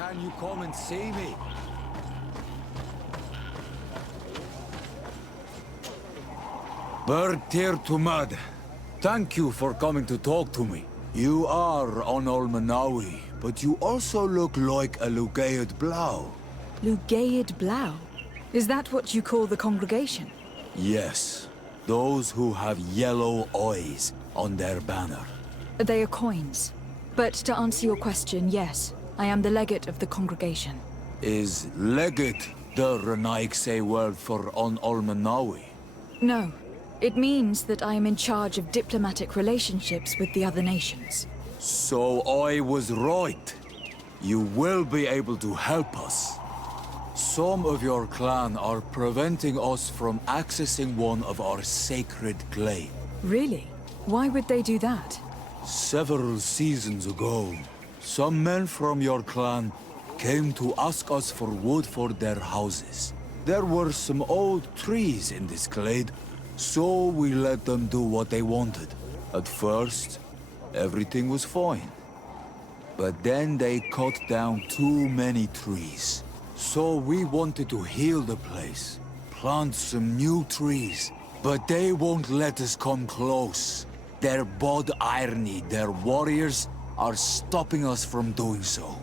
can you come and see me? Bird tear to mud. Thank you for coming to talk to me. You are on Olmanawi, but you also look like a Lugaid Blau. Lugaid Blau? Is that what you call the congregation? Yes. Those who have yellow eyes on their banner. They are coins. But to answer your question, yes. I am the legate of the congregation. Is legate the Renaigse word for on Olmanawi? No. It means that I am in charge of diplomatic relationships with the other nations. So I was right. You will be able to help us. Some of your clan are preventing us from accessing one of our sacred glades. Really? Why would they do that? Several seasons ago, some men from your clan came to ask us for wood for their houses. There were some old trees in this glade, so we let them do what they wanted. At first, everything was fine. But then they cut down too many trees. So we wanted to heal the place, plant some new trees. But they won't let us come close. Their bod irony, their warriors, are stopping us from doing so.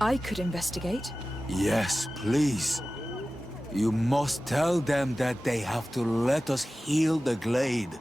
I could investigate. Yes, please. You must tell them that they have to let us heal the glade.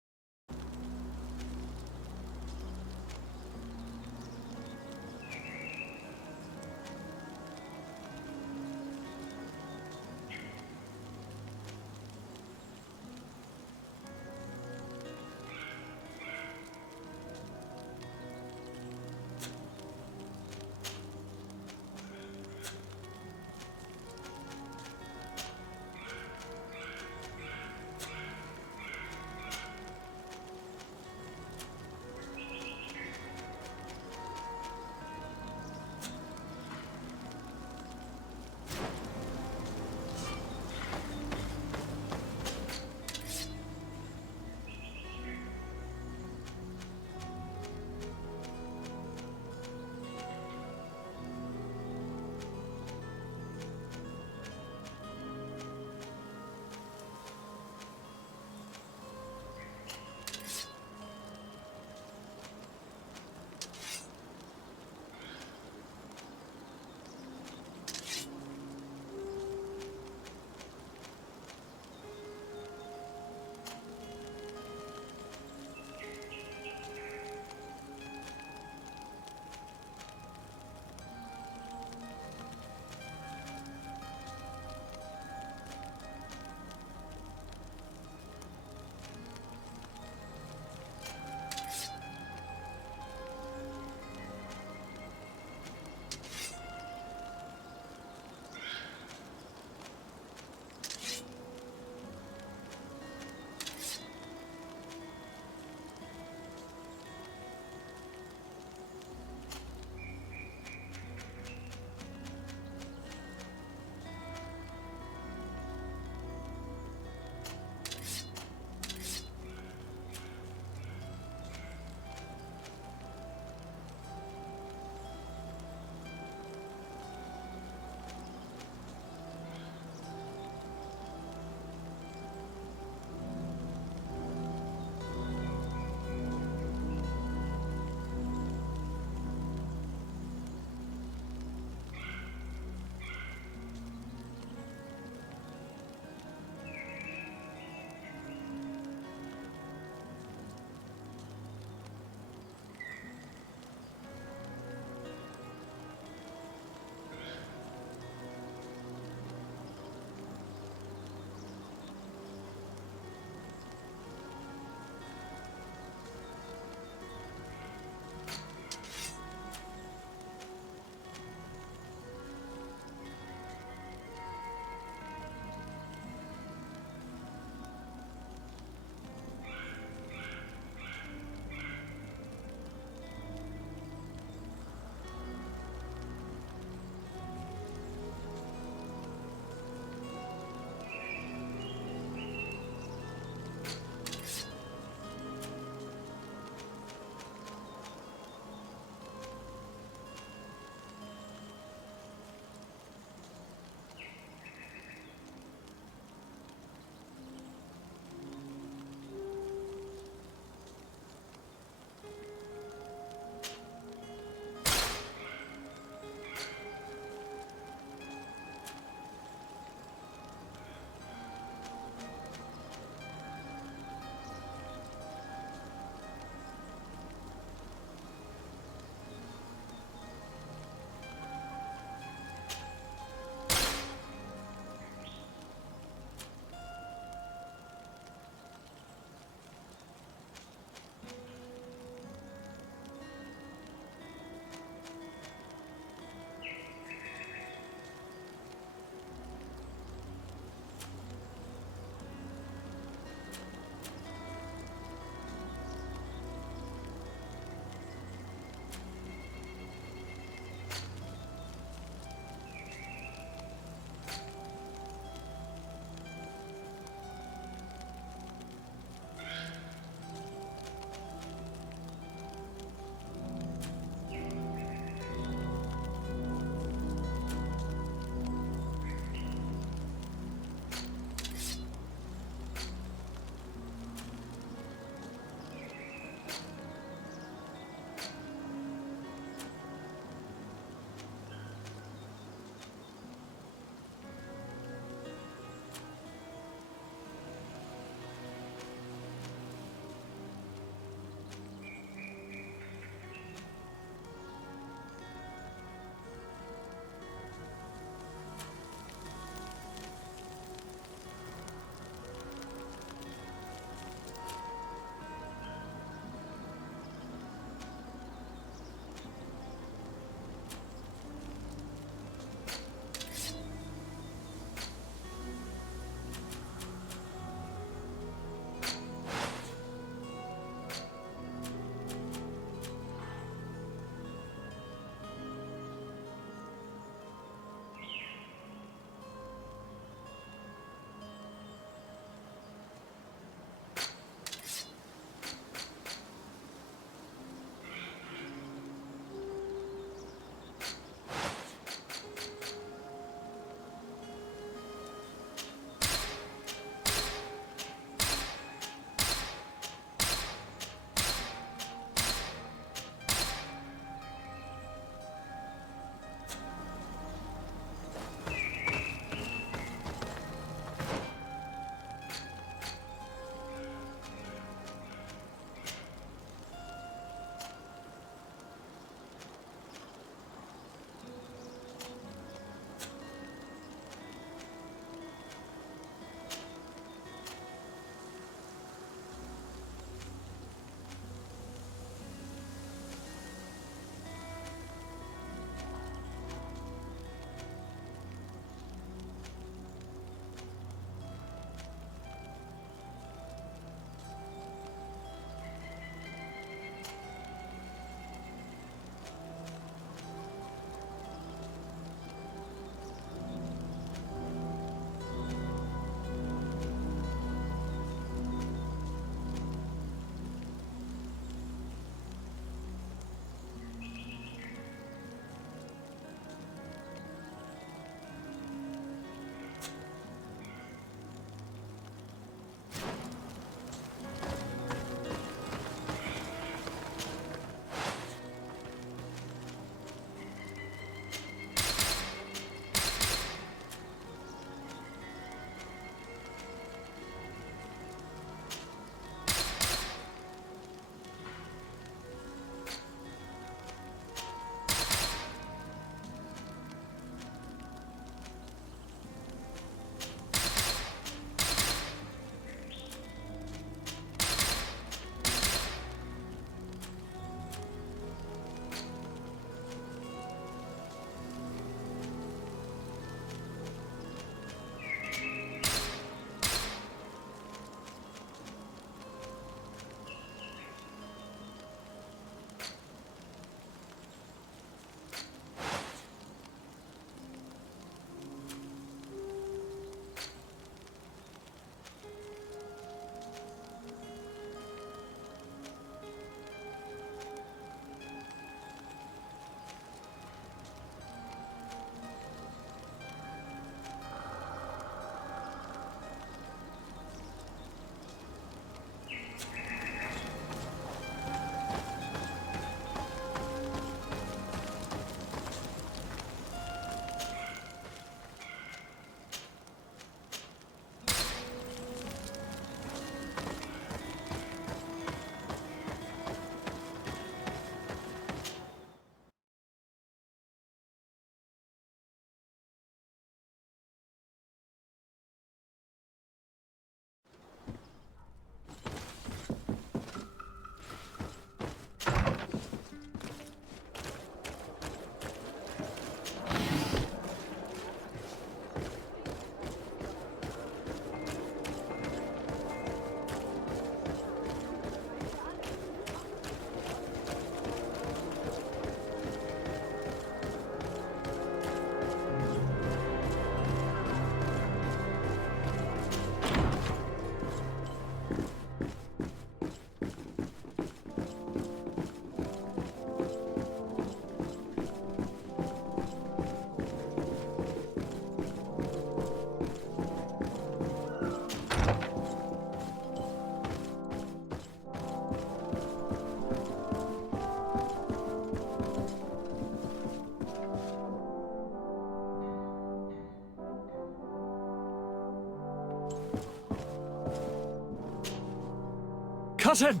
Cousin!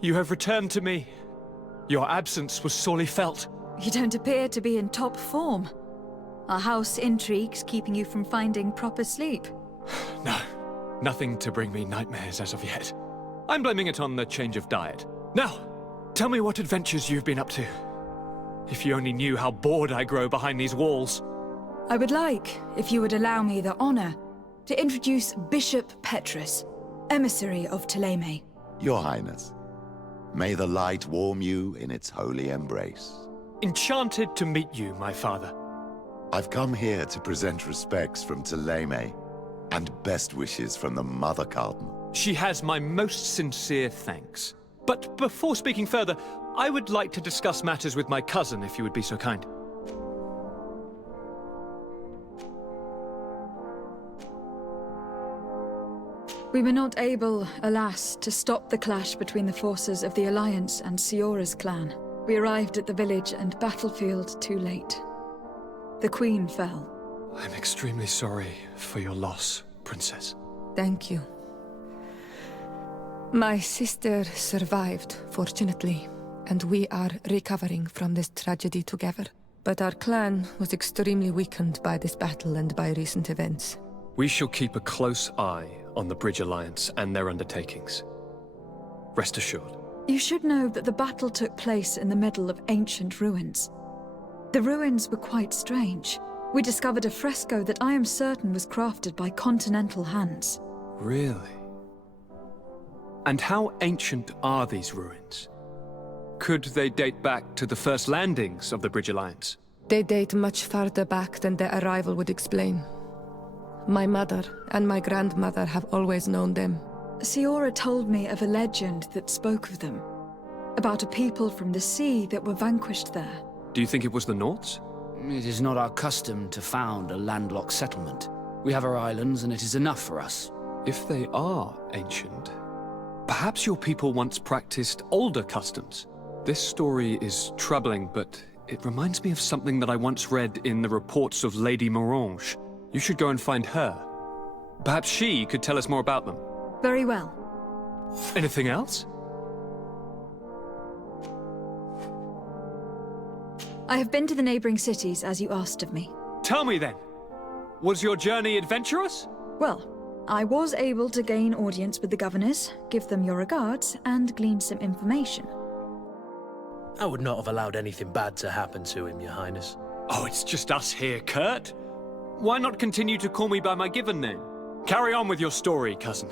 You have returned to me. Your absence was sorely felt. You don't appear to be in top form. Are house intrigues keeping you from finding proper sleep? No, nothing to bring me nightmares as of yet. I'm blaming it on the change of diet. Now, tell me what adventures you've been up to. If you only knew how bored I grow behind these walls. I would like, if you would allow me the honor, to introduce Bishop Petrus, emissary of Ptolemy. Your Highness, may the light warm you in its holy embrace. Enchanted to meet you, my father. I've come here to present respects from Ptolemy, and best wishes from the Mother Cardinal. She has my most sincere thanks. But before speaking further, I would like to discuss matters with my cousin, if you would be so kind. We were not able, alas, to stop the clash between the forces of the Alliance and Siora's clan. We arrived at the village and battlefield too late. The Queen fell. I'm extremely sorry for your loss, Princess. Thank you. My sister survived, fortunately, and we are recovering from this tragedy together. But our clan was extremely weakened by this battle and by recent events. We shall keep a close eye on the Bridge Alliance and their undertakings. Rest assured. You should know that the battle took place in the middle of ancient ruins. The ruins were quite strange. We discovered a fresco that I am certain was crafted by continental hands. Really? And how ancient are these ruins? Could they date back to the first landings of the Bridge Alliance? They date much farther back than their arrival would explain. My mother and my grandmother have always known them. Siora told me of a legend that spoke of them. About a people from the sea that were vanquished there. Do you think it was the Nauts? It is not our custom to found a landlocked settlement. We have our islands, and it is enough for us. If they are ancient, perhaps your people once practiced older customs. This story is troubling, but it reminds me of something that I once read in the reports of Lady Morange. You should go and find her. Perhaps she could tell us more about them. Very well. Anything else? I have been to the neighboring cities, as you asked of me. Tell me then, was your journey adventurous? Well, I was able to gain audience with the governors, give them your regards, and glean some information. I would not have allowed anything bad to happen to him, Your Highness. Oh, it's just us here, Kurt. Why not continue to call me by my given name? Carry on with your story, cousin.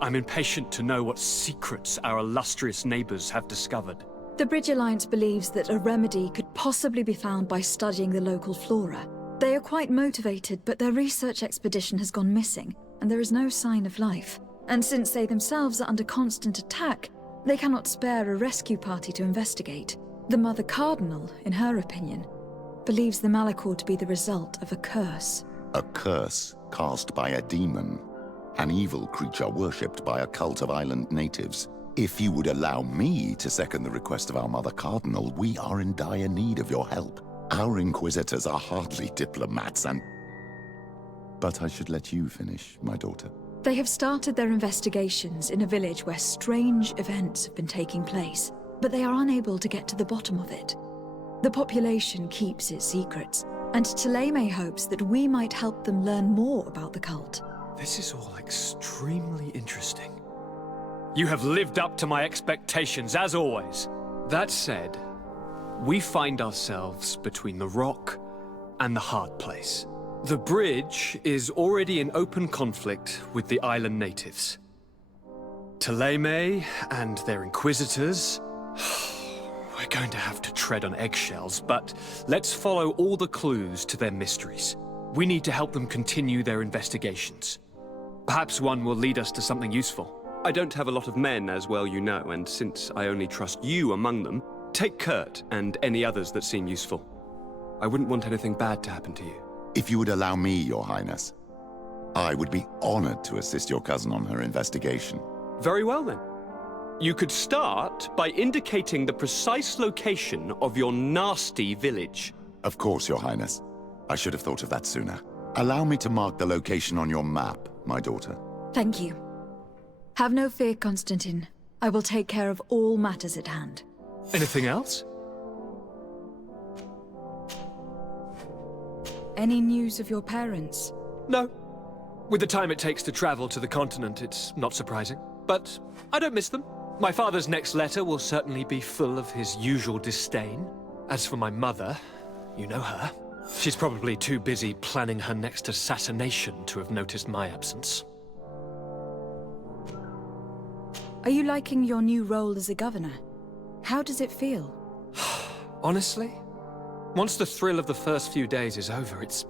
I'm impatient to know what secrets our illustrious neighbors have discovered. The Bridge Alliance believes that a remedy could possibly be found by studying the local flora. They are quite motivated, but their research expedition has gone missing, and there is no sign of life. And since they themselves are under constant attack, they cannot spare a rescue party to investigate. The Mother Cardinal, in her opinion, believes the Malachor to be the result of a curse. A curse cast by a demon. An evil creature worshipped by a cult of island natives. If you would allow me to second the request of our Mother Cardinal, we are in dire need of your help. Our inquisitors are hardly diplomats and... But I should let you finish, my daughter. They have started their investigations in a village where strange events have been taking place, but they are unable to get to the bottom of it. The population keeps its secrets, and Ptolemy hopes that we might help them learn more about the cult. This is all extremely interesting. You have lived up to my expectations, as always. That said, we find ourselves between the rock and the hard place. The bridge is already in open conflict with the island natives. Ptolemy and their inquisitors... We're going to have to tread on eggshells, but let's follow all the clues to their mysteries. We need to help them continue their investigations. Perhaps one will lead us to something useful. I don't have a lot of men, as well you know, and since I only trust you among them, take Kurt and any others that seem useful. I wouldn't want anything bad to happen to you. If you would allow me, Your Highness, I would be honored to assist your cousin on her investigation. Very well, then. You could start by indicating the precise location of your nasty village. Of course, Your Highness. I should have thought of that sooner. Allow me to mark the location on your map, my daughter. Thank you. Have no fear, Constantin. I will take care of all matters at hand. Anything else? Any news of your parents? No. With the time it takes to travel to the continent, it's not surprising. But I don't miss them. My father's next letter will certainly be full of his usual disdain. As for my mother, you know her. She's probably too busy planning her next assassination to have noticed my absence. Are you liking your new role as a governor? How does it feel? Honestly, once the thrill of the first few days is over, it's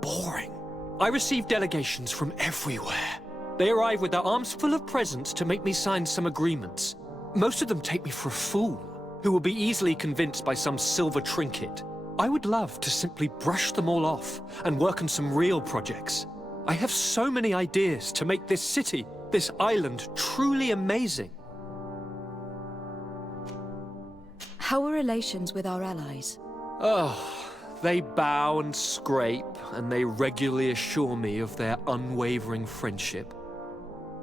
boring. I receive delegations from everywhere. They arrive with their arms full of presents to make me sign some agreements. Most of them take me for a fool, who will be easily convinced by some silver trinket. I would love to simply brush them all off and work on some real projects. I have so many ideas to make this city, this island, truly amazing. How are relations with our allies? Oh, they bow and scrape, and they regularly assure me of their unwavering friendship,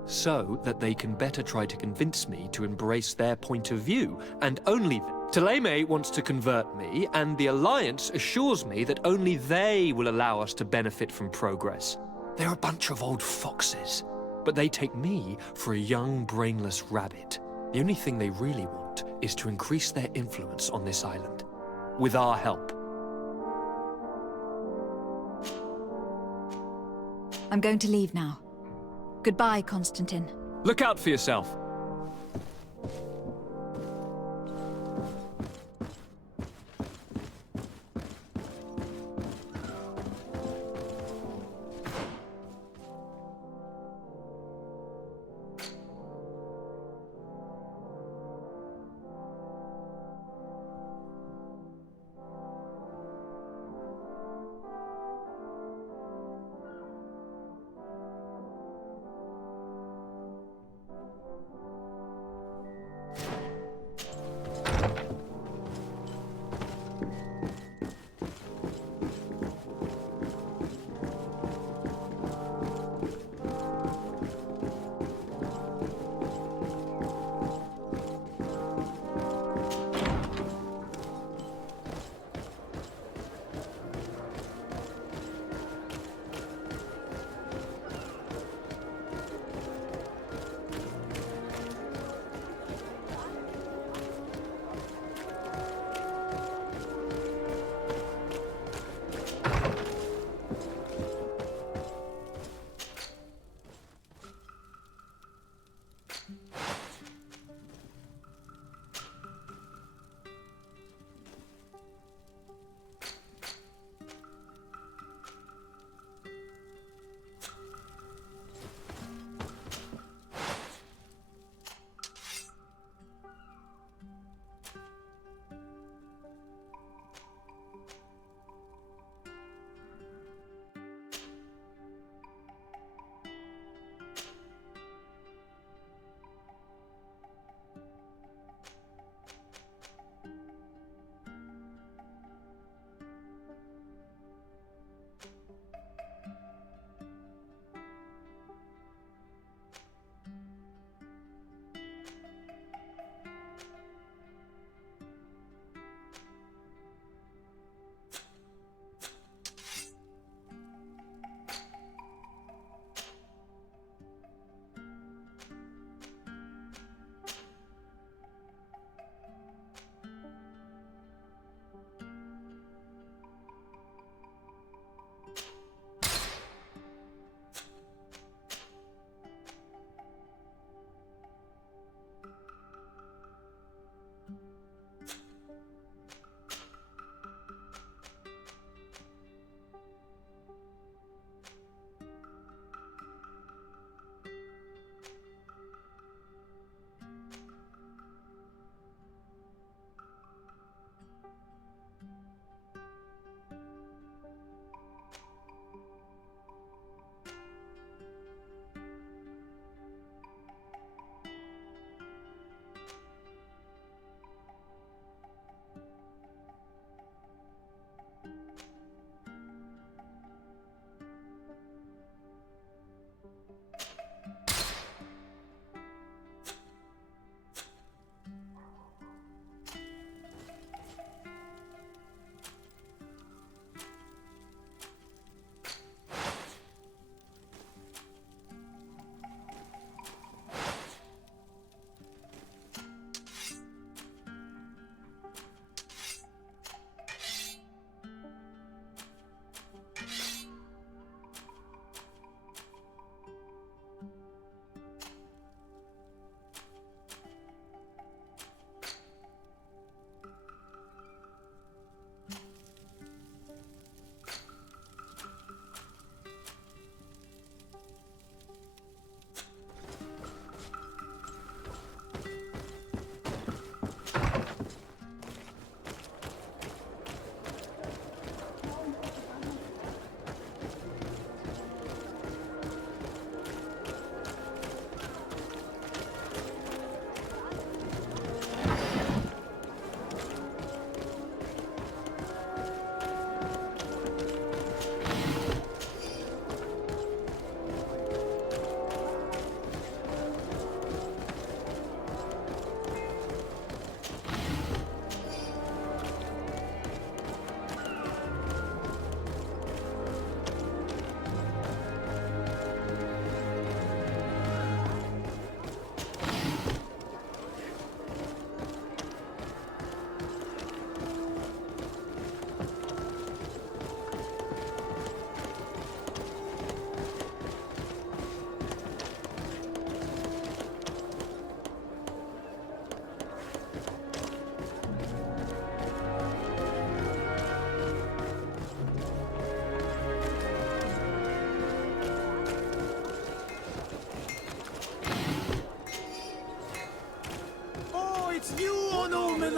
so that they can better try to convince me to embrace their point of view, and only them. Thélème wants to convert me, and the Alliance assures me that only they will allow us to benefit from progress. They're a bunch of old foxes, but they take me for a young, brainless rabbit. The only thing they really want is to increase their influence on this island, with our help. I'm going to leave now. Goodbye, Constantin. Look out for yourself.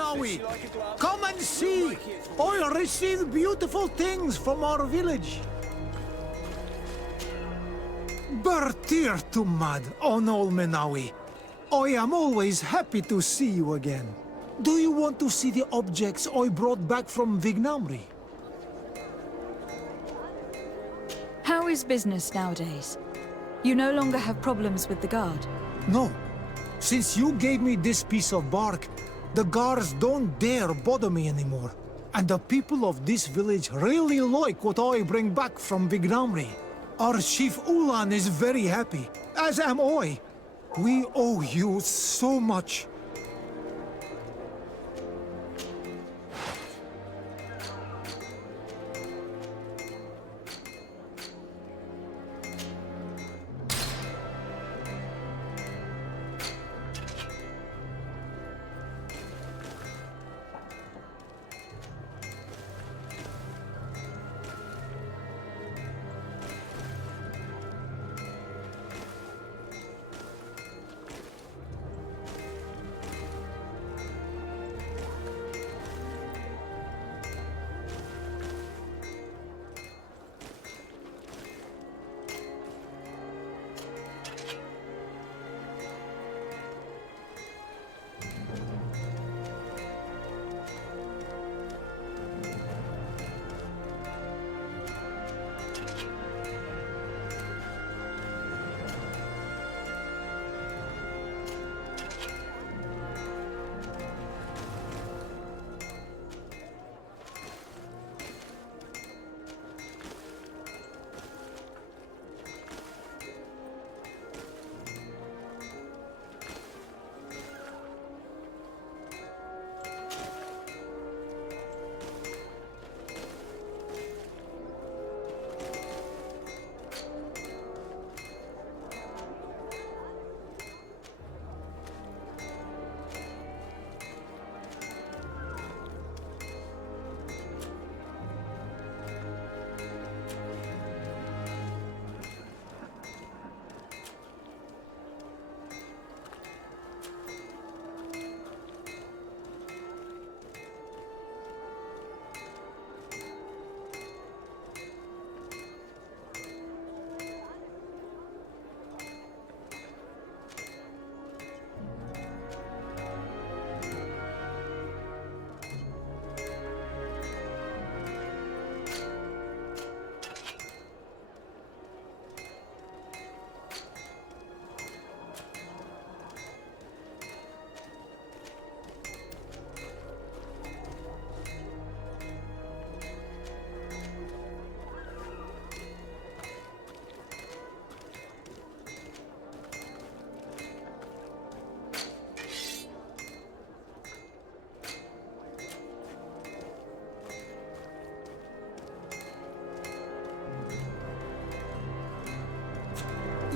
Menawi! Come and see! I receive beautiful things from our village. Bertir Tumad, on all Menawi. I am always happy to see you again. Do you want to see the objects I brought back from Vignamri? How is business nowadays? You no longer have problems with the guard? No. Since you gave me this piece of bark, the guards don't dare bother me anymore. And the people of this village really like what I bring back from Vignamri. Our chief Ulan is very happy, as am I. We owe you so much.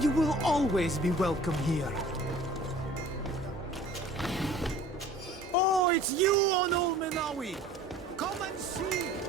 You will always be welcome here. Oh, it's you, Onol Menawi! Come and see!